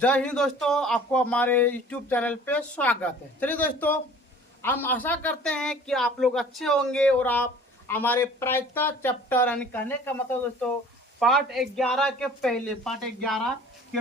जय हिंद दोस्तों, आपको हमारे YouTube चैनल पे स्वागत है। चलिए दोस्तों, हम आशा करते हैं कि आप लोग अच्छे होंगे और आप हमारे प्रायिकता चैप्टर यानी कहने का मतलब दोस्तों पार्ट 11 के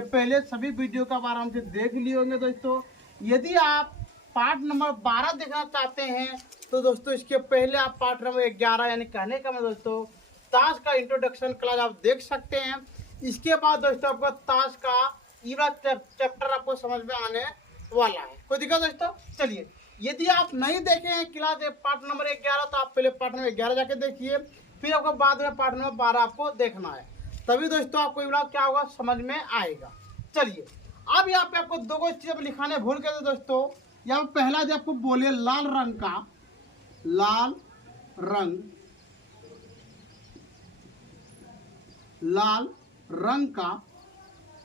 पहले सभी वीडियो का आराम से देख लिए होंगे। दोस्तों यदि आप पार्ट नंबर 12 देखना चाहते हैं तो दोस्तों इसके पहले आप पार्ट नंबर 11 यानी कहने का मतलब दोस्तों ताश का इंट्रोडक्शन क्लास आप देख सकते हैं। इसके बाद दोस्तों आपको ताश का ईवा चैप्टर आपको समझ में आने वाला है। कोई दिक्कत दोस्तों? चलिए, यदि आप नहीं देखे हैं क्लास पार्ट नंबर 11 तो आप पहले पार्ट नंबर 11 जाके देखिए, फिर आपको बाद में पार्ट नंबर 12 आपको देखना है, तभी दोस्तों आपको ये क्या होगा समझ में आएगा। चलिए, अब यहाँ पे आपको दो चीज लिखाने भूल गए दोस्तों। यहाँ पहला जो आपको बोले लाल रंग का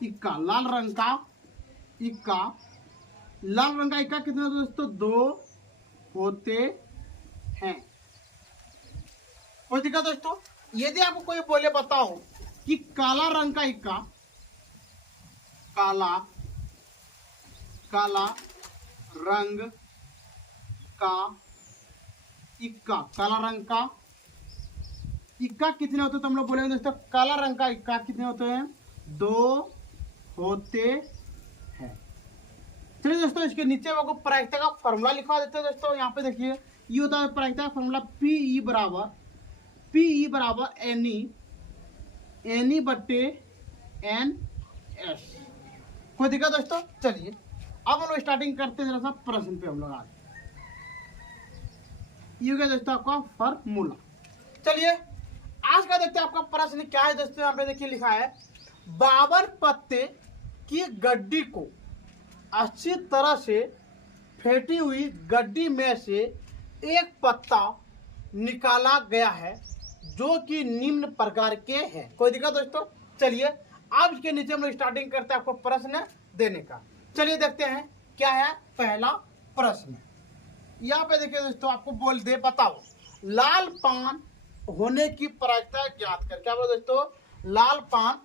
इक्का, लाल रंग का इक्का कितने दोस्तों? 2 होते हैं। कोई दिक्कत दोस्तों? यदि आपको कोई बोले बताओ कि काला रंग का इक्का, काला रंग का इक्का कितने होते हैं? तो हम लोग बोलेंगे दोस्तों काला रंग का इक्का कितने होते हैं? 2 होते हैं। चलिए दोस्तों, इसके नीचे आपको प्रायिकता का फॉर्मूला लिखवा देते हैं। दोस्तों यहाँ पे देखिए, ये होता है प्रायिकता का फॉर्मूला पी बराबर एन बट्टे एन एस। कोई दिक्कत दोस्तों? चलिए, अब हम लोग स्टार्टिंग करते हैं जरा सा प्रश्न पे। हम लोग आज ये हो गया दोस्तों आपका फॉर्मूला। चलिए आज का देखते हैं आपका प्रश्न क्या है। दोस्तों यहाँ पे देखिए लिखा है 52 पत्ते की गड्डी को अच्छी तरह से फेंटी हुई गड्डी में से एक पत्ता निकाला गया है जो कि निम्न प्रकार के हैं। कोई दिक्कत दोस्तों? चलिए, अब इसके नीचे हम लोग स्टार्टिंग करते हैं आपको प्रश्न देने का। चलिए देखते हैं क्या है पहला प्रश्न। यहाँ पे देखिए दोस्तों, आपको बोल दे बताओ लाल पान होने की प्रायिकता ज्ञात कर। क्या बोलो दोस्तों? लाल पान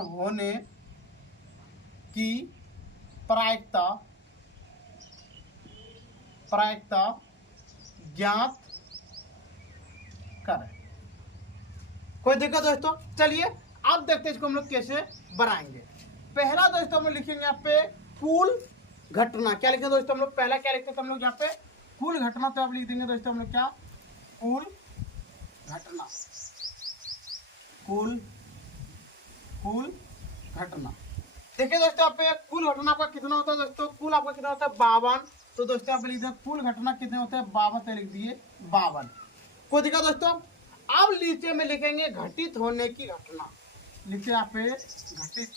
होने की प्रायिकता ज्ञात करें। कोई दिक्कत दोस्तों? चलिए अब देखते हैं इसको हम लोग कैसे बनाएंगे। पहला दोस्तों हम लोग लिखेंगे यहाँ पे कुल घटना। क्या लिखेंगे दोस्तों हम लोग? पहला क्या लिखते हैं हम लोग यहाँ पे? कुल घटना। तो आप लिख देंगे दोस्तों हम लोग क्या? कुल घटना। देखिए दोस्तों यहाँ पे कुल घटना आपका कितना होता है दोस्तों? कुल आपका कितना होता है? 52। तो दोस्तों आप लिख दें कुल घटना कितने होते हैं? 52। तो लिख दिए 52। कोई दिक्कत दोस्तों? अब नीचे में लिखेंगे घटित होने की घटना। लिखिए यहाँ पे घटित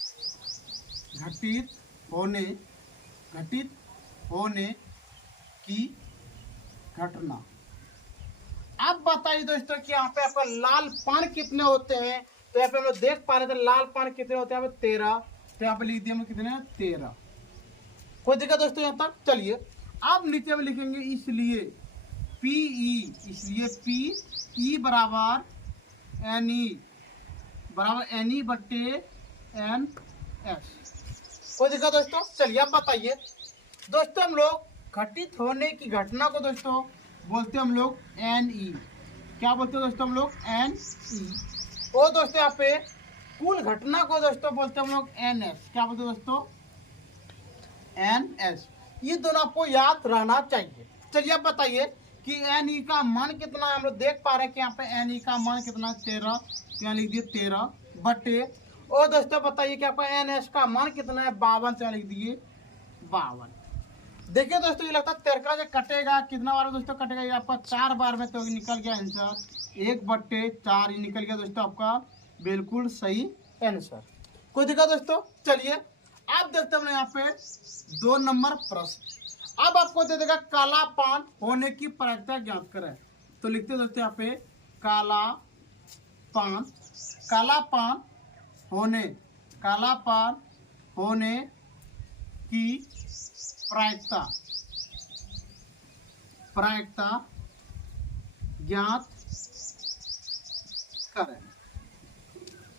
होने की घटना। अब बताइए दोस्तों कि यहाँ पे आपका लाल पान कितने होते हैं? तो यहाँ पे हम लोग देख पा रहे थे लाल पान कितने होते हैं? यहाँ पे 13। तो यहाँ पे लिख दिए हम कितने हैं? 13। कोई दिक्कत दोस्तों यहाँ तक? चलिए अब नीचे में लिखेंगे इसलिए पी बराबर एन ई बट्टे एन एस। कोई दिक्कत दोस्तों? चलिए अब बताइए दोस्तों, हम लोग घटित होने की घटना को दोस्तों बोलते हैं हम लोग एन ई। क्या बोलते हैं दोस्तों हम लोग? N E. और दोस्तों यहाँ पे कुल घटना को दोस्तों बोलते हैं हम लोग एन एस। क्या बोलते हैं दोस्तों? N S. ये दोनों आपको याद रहना चाहिए। चलिए अब बताइए कि एन ई का मान कितना है? हम लोग देख पा रहे हैं कि यहाँ पे एन ई का मान कितना है? 13। तो यहाँ लिख दिए 13 बटे। और दोस्तों बताइए कि आपका एन एस का मान कितना है? 52। तो यहाँ लिख दिए 52। देखिए दोस्तों, ये लगता है 13 से कटेगा कितना बार दोस्तों कटेगा? ये आपका 4 बार में। तो निकल गया आंसर 1/4। ये निकल गया दोस्तों आपका बिल्कुल सही आंसर। कोई दिक्कत दोस्तों? चलिए अब देखते हैं यहाँ पे 2 नंबर प्रश्न। अब आपको दे देगा काला पान होने की प्रायिकता ज्ञात करें। तो लिखते हैं दोस्तों यहाँ पे काला पान होने की प्रायिकता ज्ञात करें।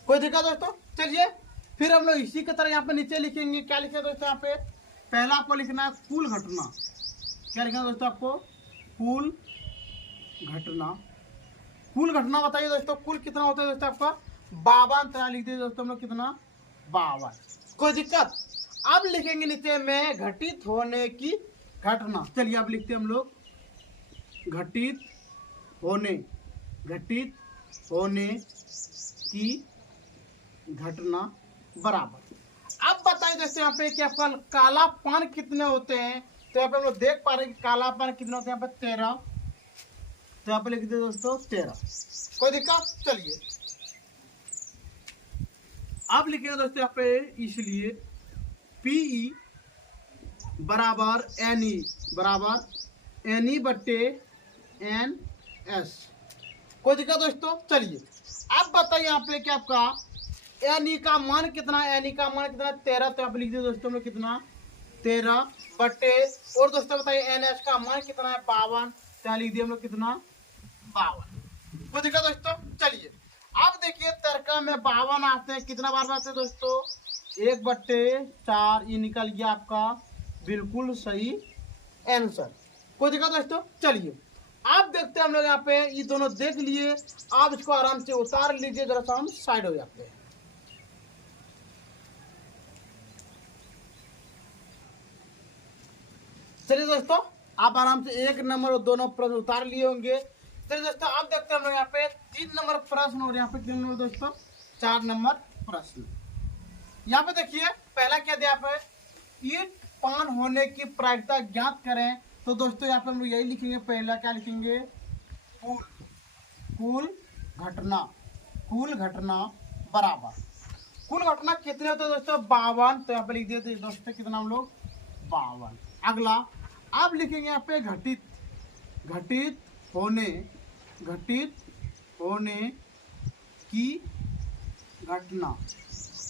कोई दिक्कत दोस्तों? चलिए फिर हम लोग इसी की तरह यहाँ पे नीचे लिखेंगे। क्या लिखेंगे दोस्तों? यहाँ पे पहला आपको लिखना है कुल घटना। क्या लिखना है दोस्तों आपको? कुल घटना। कुल घटना बताइए दोस्तों, कुल कितना होता है दोस्तों आपका? 52। तरह लिख दीजिए दोस्तों हम लोग कितना? 52। कोई दिक्कत? अब लिखेंगे नीचे में घटित होने की घटना। चलिए अब लिखते हैं हम लोग घटित होने, घटित होने की घटना बराबर। अब बताइए दोस्तों यहाँ पे कि आपका काला पान कितने होते हैं? तो यहाँ पे हम लोग देख पा रहे हैं कि काला पान कितने होते हैं? यहाँ पे 13। तो यहाँ पे लिख दीजिए दोस्तों 13। कोई दिक्कत? चलिए अब लिखेंगे दोस्तों यहाँ पे, इसलिए पीई बराबर एन ई बट्टे एन एस। कोई दिक्कत दोस्तों? चलिए अब बताइए यहाँ पे कि आपका एन ई का मान कितना है? एन ई का मान कितना? 13। तो आप लिख दीजिए दोस्तों में कितना? 13 बट्टे, और दोस्तों बताइए एन एस का मान कितना है? 52। तो यहाँ लिख दिए हम लोग कितना? 52। कोई दिक्कत दोस्तों? चलिए अब देखिए तर्क में 52 आते हैं, कितना बार आते हैं दोस्तों? 1/4। ये निकल गया आपका बिल्कुल सही आंसर। कोई दिक्कत दोस्तों? चलिए आप देखते हैं हम लोग यहाँ पे ये दोनों देख लिए। आप इसको आराम से उतार लीजिए, जरा सा हम साइड हो जाते हैं। चलिए दोस्तों आप आराम से 1 नंबर और 2 नंबर प्रश्न उतार लिए होंगे। चलिए दोस्तों आप देखते हैं हम लोग यहाँ पे 3 नंबर प्रश्न और यहाँ पे कितने नंबर दोस्तों? 4 नंबर प्रश्न। यहाँ पे देखिए पहला क्या दिया है? ईट पान होने की प्रायिकता ज्ञात करें। तो दोस्तों यहाँ पे हम लोग यही लिखेंगे। पहला क्या लिखेंगे? कुल घटना। कुल घटना बराबर, कुल घटना कितने होते हैं दोस्तों? 52। तो यहाँ पे लिख दिए दोस्तों कितना हम लोग? 52। अगला अब लिखेंगे यहाँ पे घटित, घटित होने, घटित होने की घटना।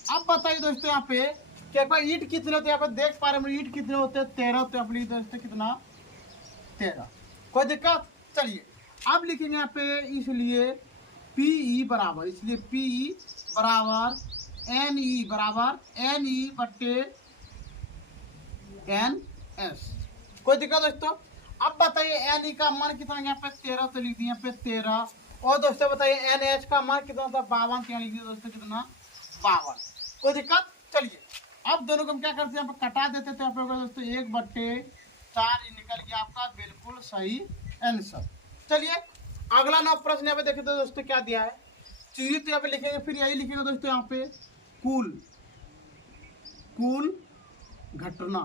अब बताइए दोस्तों यहाँ पे क्या ईट कितने होते हैं? यहाँ पे देख पा रहे हैं ईट कितने होते हैं? 13। तो आप लिख दोस्तों कितना? 13। कोई दिक्कत? चलिए अब लिखेंगे यहाँ पे, इसलिए पीई बराबर, इसलिए पीई बराबर एन ई बट्टे एन एस। कोई दिक्कत दोस्तों? अब बताइए एन ई का मान कितना? यहाँ पे 13। तो लिख दिए यहाँ पे 13। और दोस्तों बताइए एन एच का मान कितना था? 52। तो यहाँ लिख दिए दोस्तों कितना? 52। कोई दिक्कत? चलिए अब दोनों को हम क्या करते हैं? यहाँ पे कटा देते। तो यहाँ पे होगा दोस्तों 1/4। ये निकल गया आपका बिल्कुल सही आंसर। चलिए अगला नौ प्रश्न यहाँ पे देखे तो दोस्तों क्या दिया है? चीज तो यहाँ पे लिखेंगे, फिर यही लिखेंगे दोस्तों यहाँ पे कुल, कुल घटना,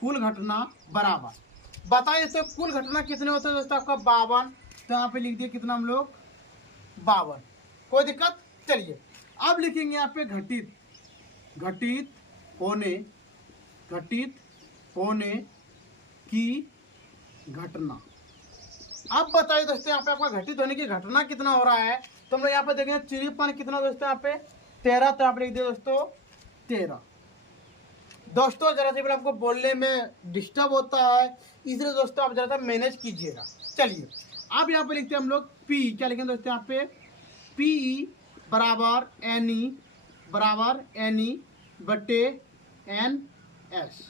कुल घटना बराबर। बताइए दोस्तों कुल घटना कितने होते हैं दोस्तों? आपका 52। तो यहाँ पे लिख दिए कितना हम लोग? 52। कोई दिक्कत? चलिए अब लिखेंगे यहाँ पे घटित, घटित होने, घटित होने की घटना। अब बताइए दोस्तों यहाँ पे आपका घटित होने की घटना कितना हो रहा है? तो हम लोग यहाँ पे देखेंगे चिड़ीपन कितना दोस्तों? यहाँ पे 13। तो आप लिख दिए दोस्तों 13। दोस्तों जरा सा आपको बोलने में डिस्टर्ब होता है, इसलिए दोस्तों आप जरा सा मैनेज कीजिएगा। चलिए अब यहाँ पे लिखते हैं हम लोग पी। क्या लिखेंगे दोस्तों यहाँ पे? पी बराबर एन ई बटे एन एस।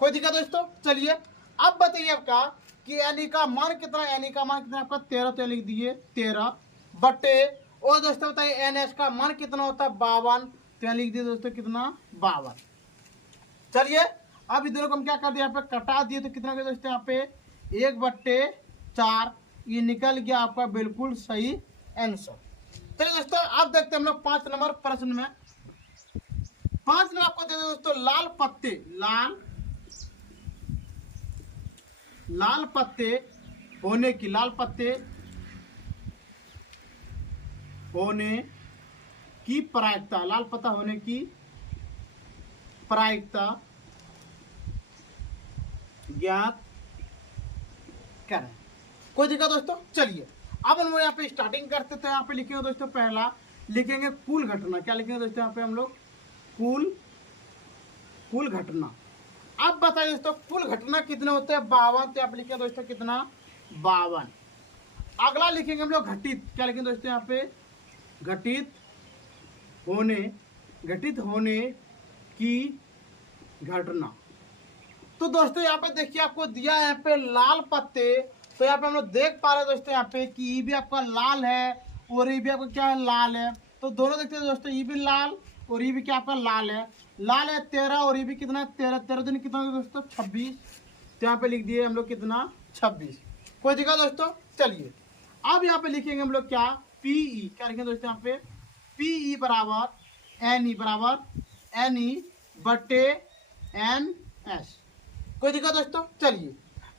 कोई दिक्कत दोस्तों? चलिए अब बताइए आपका कि एन ई का मान कितना? एन ई का मान कितना आपका? 13। तो लिख दिए 13 बटे, और दोस्तों बताइए एन एस का मान कितना होता है? 52। तो लिख दिए दोस्तों कितना? 52। चलिए अब इधर को हम क्या कर दिए? यहाँ पे कटा दिए। तो कितना गया दोस्तों? यहाँ पे 1/4। ये निकल गया आपका बिल्कुल सही आंसर। चलिए दोस्तों अब देखते हैं हम लोग 5 नंबर प्रश्न में। 5 नंबर आपको दे दोस्तों लाल पत्ते, लाल पत्ते होने की, लाल पत्ते होने की प्रायिकता, लाल पत्ता होने की प्रायिकता ज्ञात करें। कोई दिक्कत दोस्तों? चलिए अब हम लोग यहाँ पे स्टार्टिंग करते तो यहाँ पे लिखेंगे दोस्तों पहला लिखेंगे कुल घटना। क्या लिखेंगे दोस्तों यहाँ पे हम लोग? कुल घटना। अब बताइए दोस्तों कुल घटना कितने होते हैं? 52। तो आप लिखेंगे दोस्तों कितना? 52। अगला लिखेंगे हम लोग घटित। क्या लिखेंगे दोस्तों यहाँ पे? घटित होने की घटना। तो दोस्तों यहाँ पे देखिए आपको दिया है यहाँ पे लाल पत्ते। तो यहाँ पे हम लोग देख पा रहे हैं दोस्तों यहाँ पे कि ई भी आपका लाल है और ई भी आपका क्या है, लाल है। तो दोनों देखते हैं दोस्तों, ई भी लाल और ई भी क्या आपका लाल है। लाल है 13 और ई भी कितना है 13। 13 दिन कितना होगा दोस्तों 26। तो यहाँ पे लिख दिए हम लोग कितना 26। कोई दिक्कत दोस्तों। चलिए अब यहाँ पे लिखेंगे हम लोग क्या, पीई। क्या लिखेंगे दोस्तों यहाँ पे, पीई बराबर एन ई बटे एन एस। कोई दिक्कत दोस्तों। चलिए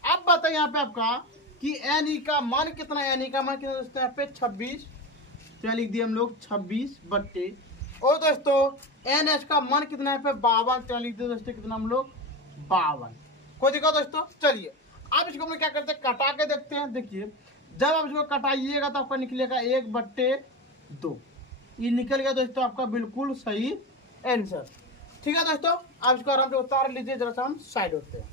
अब बताइए यहाँ पे आपका कि एन ई का मान कितना है। एन ई का मान कितना दोस्तों यहाँ पे 26। तो लिख दिए हम लोग 26 बट्टे, और दोस्तों एन एच का मान कितना है पे 52। तो लिख दिए दोस्तों कितना हम लोग 52। कोई दिक्कत दोस्तों। चलिए अब इसको हम लोग क्या करते हैं, कटा के देखते हैं। देखिए जब आप इसको कटाइएगा तो आपका निकलेगा 1/2। ये निकल गया दोस्तों आपका बिल्कुल सही आंसर। ठीक है दोस्तों, आप इसको आराम से उतार लीजिए। जरा सा हम साइड होते हैं।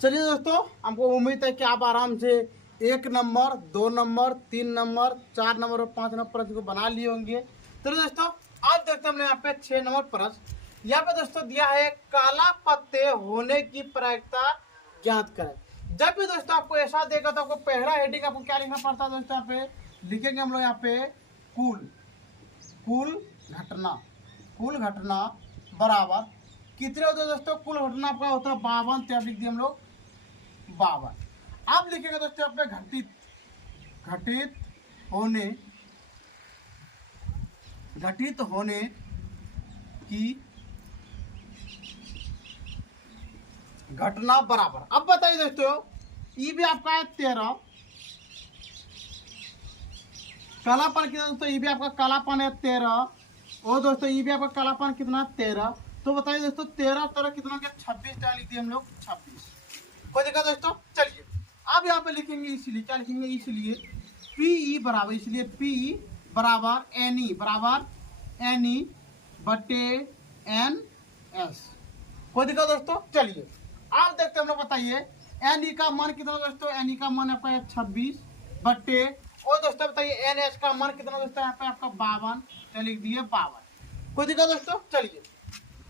चलिए दोस्तों, हमको उम्मीद है कि आप आराम से 1 नंबर 2 नंबर 3 नंबर 4 नंबर और 5 नंबर प्रश्न को बना लिए होंगे। तो दोस्तों आज देखते हैं हमने यहाँ पे 6 नंबर प्रश्न। यहाँ पे दोस्तों दिया है काला पत्ते होने की प्रायिकता ज्ञात करें। जब भी दोस्तों आपको ऐसा देगा तो आपको पहला हेडिंग आपको क्या लिखना पड़ता है दोस्तों, यहाँ पे लिखेंगे हम लोग यहाँ पे कुल घटना बराबर कितने होते हैं दोस्तों। कुल घटना आपका होता है 52। तो लिख दिए हम लोग 52। अब लिखेंगे दोस्तों यहाँ पे घटित होने की घटना बराबर। अब बताइए दोस्तों, ई भी आपका है 13, कालापन कितना दोस्तों, ई भी आपका कालापन है 13, और दोस्तों ई भी आपका कालापन कितना 13। तो बताइए दोस्तों 13 कितना हो गया 26। क्या लिख दिए हम लोग 26। कोई दिक्कत दोस्तों। चलिए अब यहाँ पे लिखेंगे इसलिए क्या लिखेंगे, इसलिए पीई बराबर, इसलिए पीई बराबर एन ई बटे एन एस। कोई दिक्कत दोस्तों। चलिए आप देखते हैं हम लोग, बताइए एन ई का मान कितना दोस्तों। एन ई का मान आपका है 26 बट्टे, और दोस्तों बताइए एन एस का मान कितना दोस्तों यहाँ पे आपका 52। तो लिख दिए 52। कोई दिक्कत दोस्तों। चलिए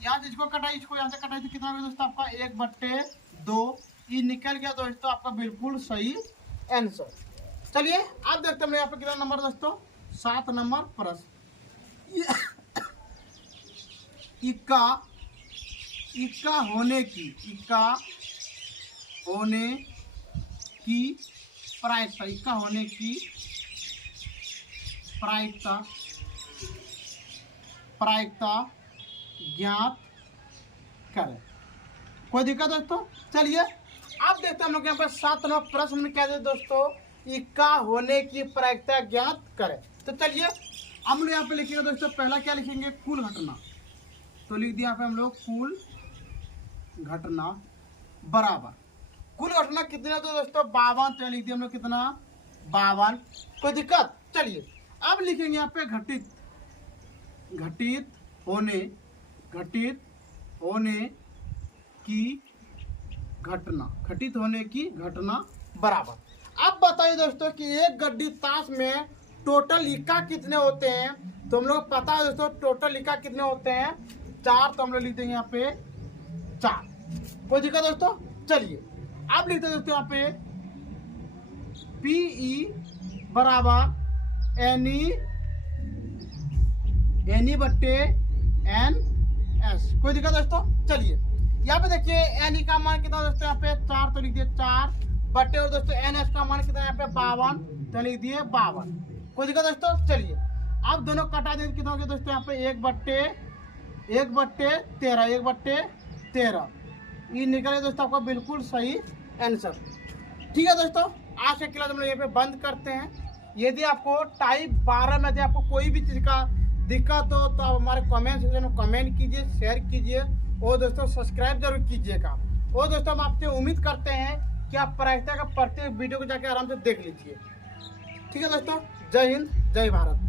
यहाँ से इसको कटाई, इसको यहाँ से कटाई तो कितना दोस्तों आपका 1/2। ये निकल गया दोस्तों आपका बिल्कुल सही आंसर। चलिए आप देखते हैं यहाँ पे कितना नंबर दोस्तों, 7 नंबर प्रश्न। इक्का होने की प्रायिकता, इक्का होने की प्रायिकता ज्ञात करें। कोई दिक्कत दोस्तों। चलिए आप देखते हैं हम लोग यहाँ पर 7 नंबर प्रश्न में क्या है दोस्तों, इक्का होने की प्रायिकता ज्ञात करें। तो चलिए हम लोग यहाँ पे लिखेंगे दोस्तों, पहला क्या लिखेंगे, कुल घटना। तो लिख दिया यहाँ पे हम लोग कुल घटना बराबर, कुल घटना कितने तो दोस्तों 52। तो लिख दिया हम लोग कितना 52। कोई दिक्कत। चलिए अब लिखेंगे यहाँ पे घटित होने की घटना बराबर। अब बताइए दोस्तों कि एक गड्डी ताश में टोटल इक्का कितने होते हैं। तो हम लोग पता है दोस्तों टोटल इक्का कितने होते हैं 4। तो हम लोग लिख देंगे यहाँ पे 4। कोई दिक्कत दोस्तों। चलिए अब लिखते हैं दोस्तों यहाँ पे पीई बराबर एन ई बट्टे एन एस। कोई दिक्कत दोस्तों। चलिए यहाँ पे देखिए एन ई का मान कितना दोस्तों यहाँ पे 4। तो लिख दिए 4 बट्टे, और दोस्तों एन एस का मान कितना यहाँ पे 52। तो लिख दिए 52। कोई दिक्कत दोस्तों। चलिए अब दोनों कटा देंगे, कितना हो गया दोस्तों यहाँ पे 1/13। ये निकले दोस्तों आपका बिल्कुल सही आंसर। ठीक है दोस्तों, आज के क्लास हम लोग यहाँ पे बंद करते हैं। यदि आपको टाइप 12 में यदि आपको कोई भी चीज़ का दिक्कत हो तो आप हमारे कमेंट सेक्शन में कमेंट कीजिए, शेयर कीजिए, और दोस्तों सब्सक्राइब जरूर कीजिएगा। और दोस्तों हम आपसे उम्मीद करते हैं कि आप प्रायिकता का प्रत्येक वीडियो को जाकर आराम से देख लीजिए। ठीक है दोस्तों, जय हिंद जय भारत।